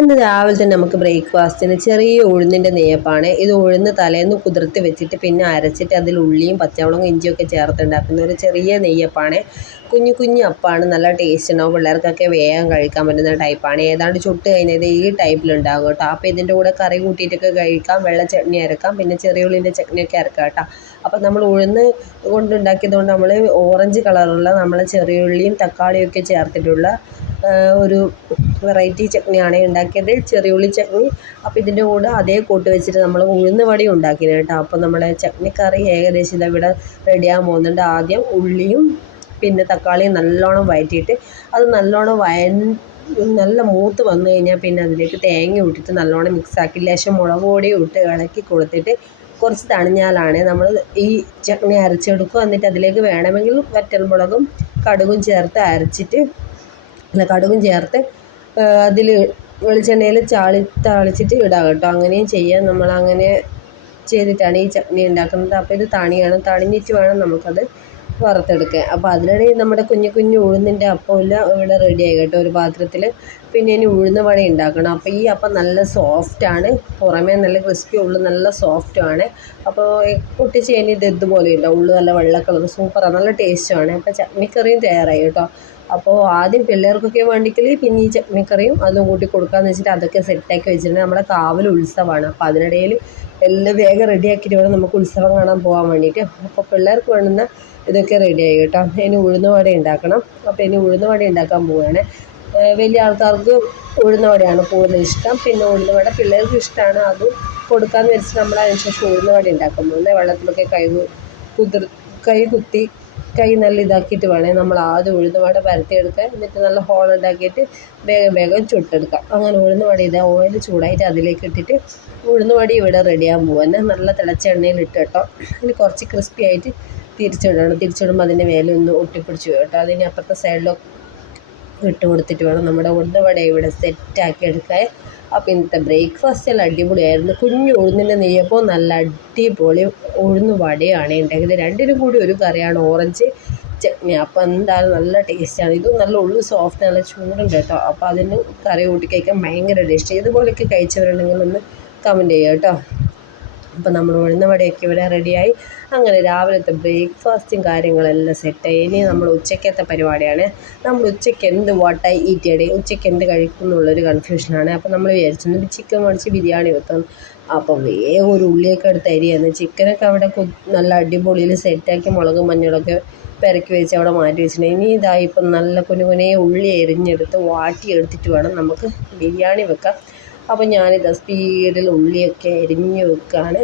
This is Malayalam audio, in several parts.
ഇന്ന് രാവിലെ തന്നെ നമുക്ക് ബ്രേക്ക്ഫാസ്റ്റിന് ചെറിയ ഉഴുന്നിന്റെ നെയ്യപ്പാണ്. ഇത് ഉഴുന്ന് തലേന്ന് കുതിർത്ത് വെച്ചിട്ട് പിന്നെ അരച്ചിട്ട് അതിൽ ഉള്ളിയും പച്ചമുളകും ഇഞ്ചിയൊക്കെ ചേർത്തുണ്ടാക്കുന്ന ഒരു ചെറിയ നെയ്യപ്പാണ്. കുഞ്ഞു കുഞ്ഞു അപ്പാണ്. നല്ല ടേസ്റ്റ് ഉണ്ടാവും. പിള്ളേർക്കൊക്കെ വേഗം കഴിക്കാൻ പറ്റുന്ന ടൈപ്പാണ് ഏതാണ്ട് ചുട്ട് കഴിഞ്ഞത് ഈ ടൈപ്പിലുണ്ടാകും കേട്ടോ. അപ്പോൾ ഇതിന്റെ കൂടെ കറി കൂട്ടിയിട്ടൊക്കെ കഴിക്കാം. വെള്ള ചട്നി അരക്കാം. പിന്നെ ചെറിയ ഉള്ളിന്റെ ചട്നിയൊക്കെ അരക്കാം കേട്ടോ. അപ്പോൾ നമ്മൾ ഉഴുന്ന് കൊണ്ടുണ്ടാക്കിയത് കൊണ്ട് നമ്മൾ ഓറഞ്ച് കളറുള്ള നമ്മൾ ചെറിയ ഉള്ളിയും തക്കാളിയൊക്കെ ചേർത്തിട്ടുള്ള ഒരു വെറൈറ്റി ചട്നിയാണ് ഉണ്ടാക്കിയത്. ചെറിയുള്ളി ചട്നി. അപ്പോൾ ഇതിന്റെ കൂടെ അതേ കൂട്ട് വെച്ചിട്ട് നമ്മൾ ഉഴുന്ന് വടി ഉണ്ടാക്കിയത് കേട്ടോ. അപ്പോൾ നമ്മുടെ കറി ഏകദേശം ഇതാ ഇവിടെ റെഡിയാകാൻ പോകുന്നുണ്ട്. ആദ്യം ഉള്ളിയും പിന്നെ തക്കാളിയും നല്ലോണം വഴറ്റിയിട്ട് അത് നല്ലോണം വയ നല്ല മൂത്ത് വന്നു കഴിഞ്ഞാൽ പിന്നെ അതിലേക്ക് തേങ്ങ ഇട്ടിട്ട് നല്ലോണം മിക്സാക്കി ലേശം മുളക് പൊടിയും ഇട്ട് ഇളക്കി കൊടുത്തിട്ട് കുറച്ച് തണിഞ്ഞാലാണ് നമ്മൾ ഈ ചട്നി അരച്ചെടുക്കുക. എന്നിട്ട് അതിലേക്ക് വേണമെങ്കിൽ വറ്റൽമുളകും കടുകും ചേർത്ത് അരച്ചിട്ട് അല്ല കടുകും ചേർത്ത് അതിൽ വെളിച്ചെണ്ണയിൽ ചാളി താളിച്ചിട്ട് ഇടാം കേട്ടോ. അങ്ങനെയും ചെയ്യാം. നമ്മൾ അങ്ങനെ ചെയ്തിട്ടാണ് ഈ ചട്നി ഉണ്ടാക്കുന്നത്. അപ്പോൾ ഇത് തണിയാണ്. തണിഞ്ഞിട്ട് വേണം നമുക്കത് വറുത്തെടുക്കാൻ. അപ്പോൾ അതിനിടയിൽ നമ്മുടെ കുഞ്ഞു കുഞ്ഞു ഉഴുന്നിന്റെ അപ്പമില്ല ഇവിടെ റെഡിയായി കേട്ടോ. ഒരു പാത്രത്തിൽ പിന്നെ ഇനി ഉഴുന്ന് വട ഉണ്ടാക്കണം. അപ്പോൾ ഈ അപ്പം നല്ല സോഫ്റ്റാണ് പുറമേ നല്ല ക്രിസ്പി ഉള്ളു നല്ല സോഫ്റ്റുമാണ് അപ്പോൾ പൊട്ടിച്ച് കഴിഞ്ഞ് ഇത് ഇതുപോലെ ഉണ്ടാവും ഉള്ളു നല്ല വെള്ള കളർ സൂപ്പറാണ് നല്ല ടേസ്റ്റുമാണ് അപ്പോൾ ചട്നിക്കറിയും തയ്യാറായി കേട്ടോ. അപ്പോൾ ആദ്യം പിള്ളേർക്കൊക്കെ വേണ്ടിക്കൽ പിന്നെ ഈ ചട്നിക്കറിയും അതും കൂട്ടി കൊടുക്കാന്ന് വെച്ചിട്ട് അതൊക്കെ സെറ്റാക്കി വെച്ചിട്ടുണ്ട്. നമ്മുടെ കാവൽ ഉത്സവമാണ്. അപ്പോൾ അതിനിടയിൽ എല്ലാം വേഗം റെഡിയാക്കിയിട്ട് വേണം നമുക്ക് ഉത്സവം കാണാൻ പോകാൻ വേണ്ടിയിട്ട്. അപ്പോൾ പിള്ളേർക്ക് വേണ്ടുന്ന ഇതൊക്കെ റെഡിയായി കേട്ടോ. ഇനി ഉഴുന്ന് വട ഉണ്ടാക്കണം. അപ്പോൾ ഇനി ഉഴുന്ന് വട ഉണ്ടാക്കാൻ പോവുകയാണ് വലിയ ആൾക്കാർക്ക് ഉഴുന്ന് വടയാണ് കൂടുതൽ ഇഷ്ടം. പിന്നെ ഉഴുന്ന് വട പിള്ളേർക്ക് ഇഷ്ടമാണ് അതും കൊടുക്കാമെന്ന് വെച്ചിട്ട് നമ്മൾ അതിനുശേഷം ഉഴുന്ന് വട ഉണ്ടാക്കാൻ പോകുന്നത് വെള്ളത്തിലൊക്കെ കൈ കുതിർ കൈ കുത്തി കൈ നല്ല ഇതാക്കിയിട്ട് വേണേൽ നമ്മൾ ആദ്യം ഉഴുന്ന് വട പരത്തിയെടുക്കാൻ എന്നിട്ട് നല്ല ഹോൾ ഉണ്ടാക്കിയിട്ട് വേഗം വേഗം ചുട്ടെടുക്കാം അങ്ങനെ ഉഴുന്ന് വട ഇതാ ഓയിൽ ചൂടായിട്ട് അതിലേക്ക് ഇട്ടിട്ട് ഉഴുന്ന് വട ഇവിടെ റെഡിയാകാൻ പോവാൻ നല്ല തിളച്ച എണ്ണയിൽ ഇട്ട് കേട്ടോ. ഇനി കുറച്ച് ക്രിസ്പി ആയിട്ട് തിരിച്ചിടണം. തിരിച്ചിടുമ്പോൾ അതിന്റെ മേലെ ഒന്ന് ഒട്ടിപ്പിടിച്ച് കേട്ടോ. അതിന് അപ്പുറത്തെ സൈഡിലൊക്കെ ഇട്ട് കൊടുത്തിട്ട് വേണം നമ്മുടെ ഉഴുന്ന് വട ഇവിടെ സെറ്റാക്കി എടുക്കാൻ. അപ്പോൾ ഇന്നത്തെ ബ്രേക്ക്ഫാസ്റ്റ് എല്ലാം അടിപൊളിയായിരുന്നു. കുഞ്ഞു ഉഴുന്നിന്റെ നെയ്യപ്പോൾ നല്ല അടിപൊളി ഉഴുന്ന് വടയാണ് ഉണ്ടാക്കിയത്. രണ്ടിനും കൂടി ഒരു കറിയാണ് ഓറഞ്ച് ചട്നി. അപ്പോൾ എന്തായാലും നല്ല ടേസ്റ്റാണ് ഇതും നല്ല ഉള്ളു സോഫ്റ്റ് നല്ല ചൂടുണ്ട് കേട്ടോ. അപ്പോൾ അതിന് കറി കൂട്ടി കഴിക്കാൻ ഭയങ്കര ടേസ്റ്റ് ഇതുപോലെയൊക്കെ കഴിച്ചവരുണ്ടെങ്കിൽ ഒന്ന് കമന്റ് ചെയ്യുക കേട്ടോ. അപ്പോൾ നമ്മൾ ഉഴുന്ന വടയൊക്കെ ഇവിടെ റെഡിയായി അങ്ങനെ രാവിലത്തെ ബ്രേക്ക്ഫാസ്റ്റും കാര്യങ്ങളെല്ലാം സെറ്റായി ഇനി നമ്മൾ ഉച്ചയ്ക്കത്തെ പരിപാടിയാണ്. നമ്മൾ ഉച്ചയ്ക്ക് എന്ത് വാട്ടായി ഈറ്റ് ചെയ്യണേ ഉച്ചയ്ക്ക് എന്ത് കഴിക്കും എന്നുള്ളൊരു കൺഫ്യൂഷനാണ് അപ്പം നമ്മൾ വിചാരിച്ചിട്ടുണ്ട് ചിക്കൻ മേടിച്ച് ബിരിയാണി വെക്കാം. അപ്പം വേഗം ഒരു ഉള്ളിയൊക്കെ എടുത്ത് അരിയാണ് ചിക്കനൊക്കെ അവിടെ നല്ല അടിപൊളിയിൽ സെറ്റാക്കി മുളകും മഞ്ഞളൊക്കെ പെരക്കി വെച്ച് അവിടെ മാറ്റി വെച്ചിട്ടുണ്ടെങ്കിൽ ഇനി ഇതായി ഇപ്പം നല്ല കുനു കുനേ ഉള്ളി എരിഞ്ഞെടുത്ത് വാട്ടി എടുത്തിട്ട് വേണം നമുക്ക് ബിരിയാണി വെക്കാം. അപ്പോൾ ഞാനിത് സ്പീഡിൽ ഉള്ളിയൊക്കെ അരിഞ്ഞ് വെക്കുകയാണ്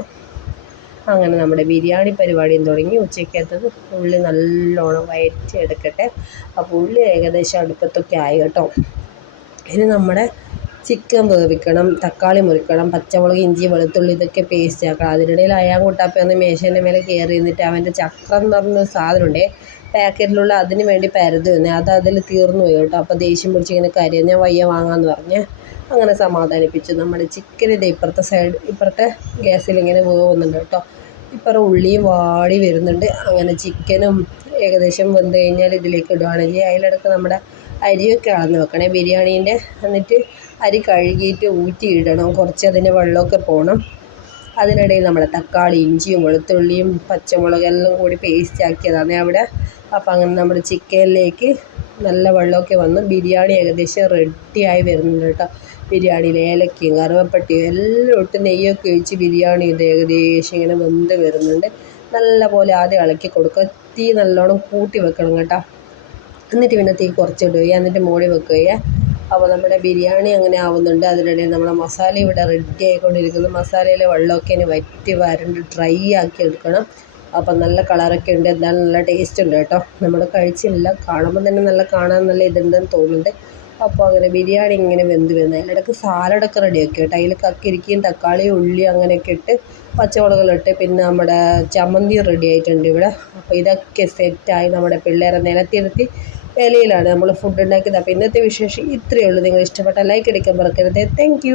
അങ്ങനെ നമ്മുടെ ബിരിയാണി പരിപാടിയും തുടങ്ങി. ഉച്ചയ്ക്കകത്തത് ഉള്ളി നല്ലോണം വയറ്റിയെടുക്കട്ടെ. അപ്പോൾ ഉള്ളി ഏകദേശം അടുപ്പത്തൊക്കെ ആയി കേട്ടോ. ഇനി നമ്മുടെ ചിക്കൻ വേവിക്കണം തക്കാളി മുറിക്കണം പച്ചമുളക് ഇഞ്ചി വെളുത്തുള്ളി ഇതൊക്കെ പേസ്റ്റ് ആക്കണം. അതിനിടയിൽ അയാൻ കുട്ടാപ്പ ഒന്ന് മേശേന്റെ മേലെ കയറി നിന്നിട്ട് അവന്റെ ചക്രം എന്ന് പറഞ്ഞൊരു സാധനമുണ്ടേ. പാക്കറ്റിലുള്ള അതിന് വേണ്ടി പരതി വന്നേ അത് അതിൽ തീർന്നു പോയി കേട്ടോ. അപ്പോൾ ദേഷ്യം പിടിച്ച് ഇങ്ങനെ ഞാൻ വയ്യ വാങ്ങാമെന്ന് പറഞ്ഞ് അങ്ങനെ സമാധാനിപ്പിച്ചു. നമ്മുടെ ചിക്കനിന്റെ ഇപ്പുറത്തെ സൈഡ് ഇപ്പുറത്തെ ഗ്യാസിൽ ഇങ്ങനെ വേവുന്നുണ്ട് കേട്ടോ. ഇപ്പുറം ഉള്ളിയും വാടി വരുന്നുണ്ട്. അങ്ങനെ ചിക്കനും ഏകദേശം വെന്ത് കഴിഞ്ഞാൽ ഇതിലേക്ക് ഇടുകയാണെങ്കിൽ അതിലിടക്ക് നമ്മുടെ അരിയൊക്കെ അളന്ന് വെക്കണേ ബിരിയാണീന്റെ. എന്നിട്ട് അരി കഴുകിയിട്ട് ഊറ്റിയിടണം. കുറച്ച് അതിന്റെ വെള്ളമൊക്കെ പോകണം അതിനിടയിൽ നമ്മുടെ തക്കാളി ഇഞ്ചിയും വെളുത്തുള്ളിയും പച്ചമുളകെല്ലാം കൂടി പേസ്റ്റ് ആക്കിയതാണ് അവിടെ. അപ്പോൾ അങ്ങനെ നമ്മുടെ ചിക്കനിലേക്ക് നല്ല വെള്ളമൊക്കെ വന്നു ബിരിയാണി ഏകദേശം റെഡിയായി വരുന്നുണ്ട് കേട്ടോ. ബിരിയാണിയിൽ ഏലക്കയും കറുവപ്പട്ടിയും എല്ലാം ഇട്ട് നെയ്യൊക്കെ ഒഴിച്ച് ബിരിയാണി ഇത് ഏകദേശം ഇങ്ങനെ വെന്ത് വരുന്നുണ്ട്. നല്ല പോലെ ആദ്യം ഇളക്കി കൊടുക്കുക. തീ നല്ലോണം കൂട്ടി വെക്കണം കേട്ടോ. എന്നിട്ട് പിന്നെ തീ കുറച്ചിടുക എന്നിട്ട് മൂടി വെക്കുക. അപ്പോൾ നമ്മുടെ ബിരിയാണി അങ്ങനെ ആവുന്നുണ്ട്. അതിനിടയിൽ നമ്മുടെ മസാല ഇവിടെ റെഡി ആയിക്കൊണ്ടിരിക്കുന്നു. മസാലയിലെ വെള്ളമൊക്കെ ഇനി വറ്റി വരണ്ട് ഡ്രൈ ആക്കി എടുക്കണം. അപ്പം നല്ല കളറൊക്കെ ഉണ്ട്. എന്തായാലും നല്ല ടേസ്റ്റ് ഉണ്ട് കേട്ടോ. നമ്മൾ കഴിച്ചില്ല. കാണുമ്പോൾ തന്നെ നല്ല കാണാൻ നല്ല ഇതുണ്ടെന്ന് തോന്നുന്നുണ്ട്. അപ്പോൾ അങ്ങനെ ബിരിയാണി ഇങ്ങനെ വെന്ത് വരുന്നത് അതിനിടയ്ക്ക് സാലഡൊക്കെ റെഡിയാക്കി കേട്ടോ. അതിൽ കക്കിരിക്കയും തക്കാളി ഉള്ളി അങ്ങനെയൊക്കെ ഇട്ട് പച്ചമുളകിലിട്ട് പിന്നെ നമ്മുടെ ചമ്മന്തി റെഡി ആയിട്ടുണ്ട് ഇവിടെ. അപ്പോൾ ഇതൊക്കെ സെറ്റായി നമ്മുടെ പിള്ളേരെ നിലത്തിരുത്തി ഇലയിലാണ് നമ്മൾ ഫുഡ് ഉണ്ടാക്കുന്നത് അപ്പോൾ ഇന്നത്തെ വിശേഷം ഇത്രയേ ഉള്ളൂ. നിങ്ങൾ ഇഷ്ടപ്പെട്ട ലൈക്ക് അടിക്കാൻ മറക്കരുത്. താങ്ക്